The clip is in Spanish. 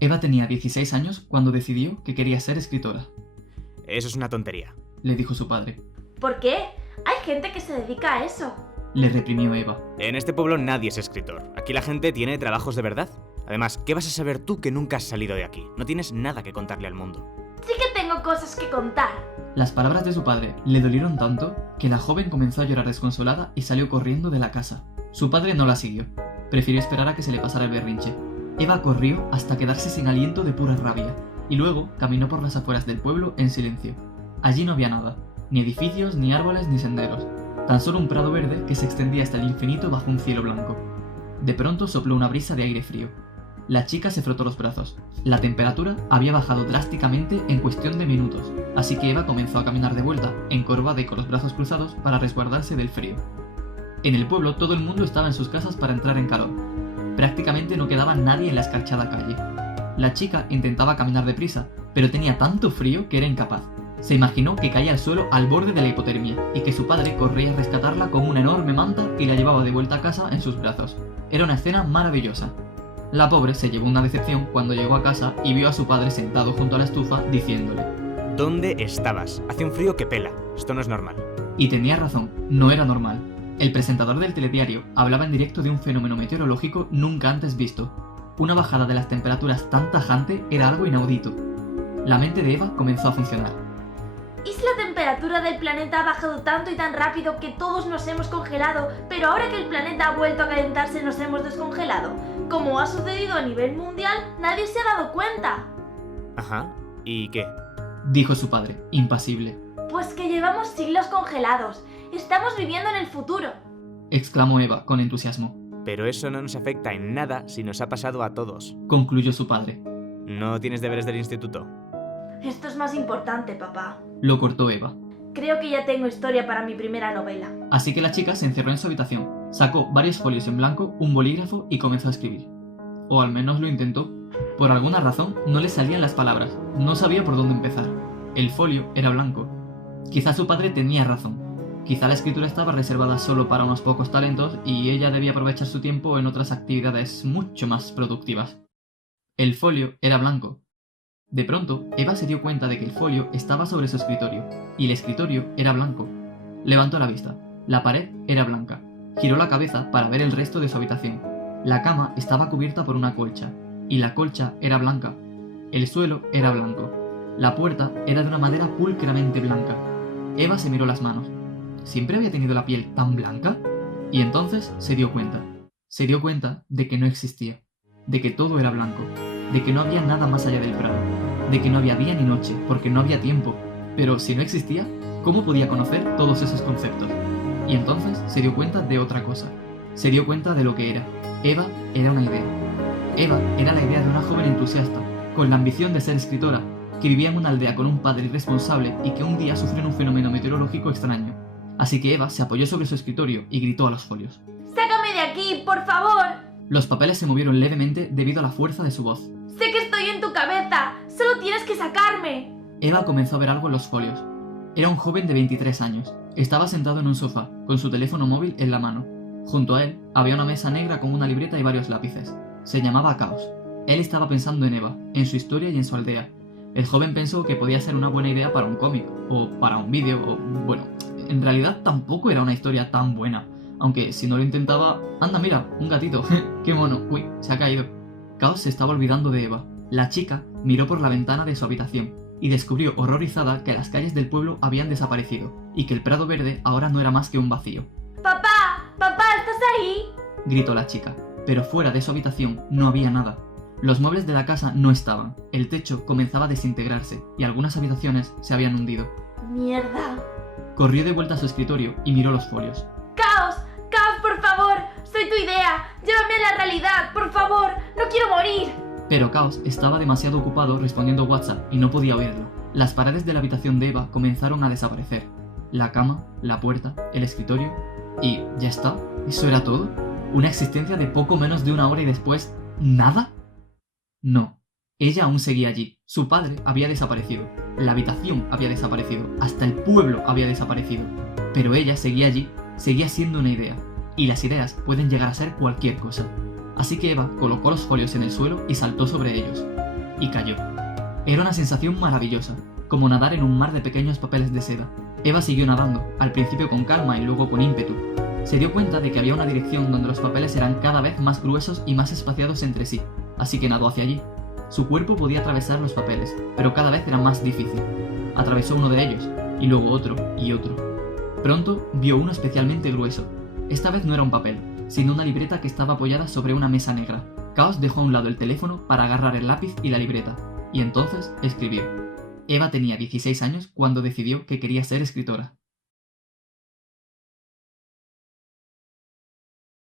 Eva tenía 16 años cuando decidió que quería ser escritora. Eso es una tontería, le dijo su padre. ¿Por qué? Hay gente que se dedica a eso. Le reprimió Eva. En este pueblo nadie es escritor. Aquí la gente tiene trabajos de verdad. Además, ¿qué vas a saber tú que nunca has salido de aquí? No tienes nada que contarle al mundo. Sí que tengo cosas que contar. Las palabras de su padre le dolieron tanto que la joven comenzó a llorar desconsolada y salió corriendo de la casa. Su padre no la siguió. Prefirió esperar a que se le pasara el berrinche. Eva corrió hasta quedarse sin aliento de pura rabia, y luego caminó por las afueras del pueblo en silencio. Allí no había nada, ni edificios, ni árboles, ni senderos, tan solo un prado verde que se extendía hasta el infinito bajo un cielo blanco. De pronto sopló una brisa de aire frío. La chica se frotó los brazos. La temperatura había bajado drásticamente en cuestión de minutos, así que Eva comenzó a caminar de vuelta, encorvada y con los brazos cruzados para resguardarse del frío. En el pueblo todo el mundo estaba en sus casas para entrar en calor. Prácticamente no quedaba nadie en la escarchada calle. La chica intentaba caminar deprisa, pero tenía tanto frío que era incapaz. Se imaginó que caía al suelo al borde de la hipotermia y que su padre corría a rescatarla con una enorme manta y la llevaba de vuelta a casa en sus brazos. Era una escena maravillosa. La pobre se llevó una decepción cuando llegó a casa y vio a su padre sentado junto a la estufa diciéndole: ¿Dónde estabas? Hace un frío que pela. Esto no es normal. Y tenía razón, no era normal. El presentador del telediario hablaba en directo de un fenómeno meteorológico nunca antes visto. Una bajada de las temperaturas tan tajante era algo inaudito. La mente de Eva comenzó a funcionar. ¿Y si la temperatura del planeta ha bajado tanto y tan rápido que todos nos hemos congelado, pero ahora que el planeta ha vuelto a calentarse nos hemos descongelado? Como ha sucedido a nivel mundial, nadie se ha dado cuenta. Ajá. ¿Y qué? Dijo su padre, impasible. Pues que llevamos siglos congelados. Estamos viviendo en el futuro. Exclamó Eva con entusiasmo. Pero eso no nos afecta en nada si nos ha pasado a todos. Concluyó su padre. ¿No tienes deberes del instituto? Esto es más importante, papá. Lo cortó Eva. Creo que ya tengo historia para mi primera novela. Así que la chica se encerró en su habitación, sacó varios folios en blanco, un bolígrafo y comenzó a escribir. O al menos lo intentó. Por alguna razón no le salían las palabras, no sabía por dónde empezar. El folio era blanco. Quizá su padre tenía razón. Quizá la escritura estaba reservada solo para unos pocos talentos y ella debía aprovechar su tiempo en otras actividades mucho más productivas. El folio era blanco. De pronto, Eva se dio cuenta de que el folio estaba sobre su escritorio, y el escritorio era blanco. Levantó la vista. La pared era blanca. Giró la cabeza para ver el resto de su habitación. La cama estaba cubierta por una colcha, y la colcha era blanca. El suelo era blanco. La puerta era de una madera pulcramente blanca. Eva se miró las manos. ¿Siempre había tenido la piel tan blanca? Y entonces se dio cuenta. Se dio cuenta de que no existía, de que todo era blanco, de que no había nada más allá del prado, de que no había día ni noche, porque no había tiempo. Pero si no existía, ¿cómo podía conocer todos esos conceptos? Y entonces se dio cuenta de otra cosa. Se dio cuenta de lo que era. Eva era una idea. Eva era la idea de una joven entusiasta, con la ambición de ser escritora, que vivía en una aldea con un padre irresponsable y que un día sufrió un fenómeno meteorológico extraño. Así que Eva se apoyó sobre su escritorio y gritó a los folios: ¡Sácame de aquí, por favor! Los papeles se movieron levemente debido a la fuerza de su voz. ¡Sé que estoy en tu cabeza! ¡Solo tienes que sacarme! Eva comenzó a ver algo en los folios. Era un joven de 23 años. Estaba sentado en un sofá, con su teléfono móvil en la mano. Junto a él había una mesa negra con una libreta y varios lápices. Se llamaba Caos. Él estaba pensando en Eva, en su historia y en su aldea. El joven pensó que podía ser una buena idea para un cómic, o para un vídeo, o bueno, en realidad tampoco era una historia tan buena. Aunque si no lo intentaba... ¡Anda, mira! ¡Un gatito! ¡Qué mono! ¡Uy! Se ha caído. Caos se estaba olvidando de Eva. La chica miró por la ventana de su habitación y descubrió horrorizada que las calles del pueblo habían desaparecido y que el prado verde ahora no era más que un vacío. ¡Papá! ¡Papá! ¿Estás ahí? Gritó la chica, pero fuera de su habitación no había nada. Los muebles de la casa no estaban, el techo comenzaba a desintegrarse y algunas habitaciones se habían hundido. ¡Mierda! Corrió de vuelta a su escritorio y miró los folios. ¡Caos! ¡Caos, por favor! ¡Soy tu idea! ¡Llévame a la realidad, por favor! ¡No quiero morir! Pero Caos estaba demasiado ocupado respondiendo WhatsApp y no podía oírlo. Las paredes de la habitación de Eva comenzaron a desaparecer. La cama, la puerta, el escritorio... Y ya está, ¿eso era todo? ¿Una existencia de poco menos de una hora y después... ¿nada? No, ella aún seguía allí. Su padre había desaparecido, la habitación había desaparecido, hasta el pueblo había desaparecido. Pero ella seguía allí, seguía siendo una idea. Y las ideas pueden llegar a ser cualquier cosa. Así que Eva colocó los folios en el suelo y saltó sobre ellos. y cayó. Era una sensación maravillosa, como nadar en un mar de pequeños papeles de seda. Eva siguió nadando, al principio con calma y luego con ímpetu. Se dio cuenta de que había una dirección donde los papeles eran cada vez más gruesos y más espaciados entre sí, así que nadó hacia allí. Su cuerpo podía atravesar los papeles, pero cada vez era más difícil. Atravesó uno de ellos, y luego otro y otro. Pronto vio uno especialmente grueso. Esta vez no era un papel, sino una libreta que estaba apoyada sobre una mesa negra. Chaos dejó a un lado el teléfono para agarrar el lápiz y la libreta, y entonces escribió. Eva tenía 16 años cuando decidió que quería ser escritora.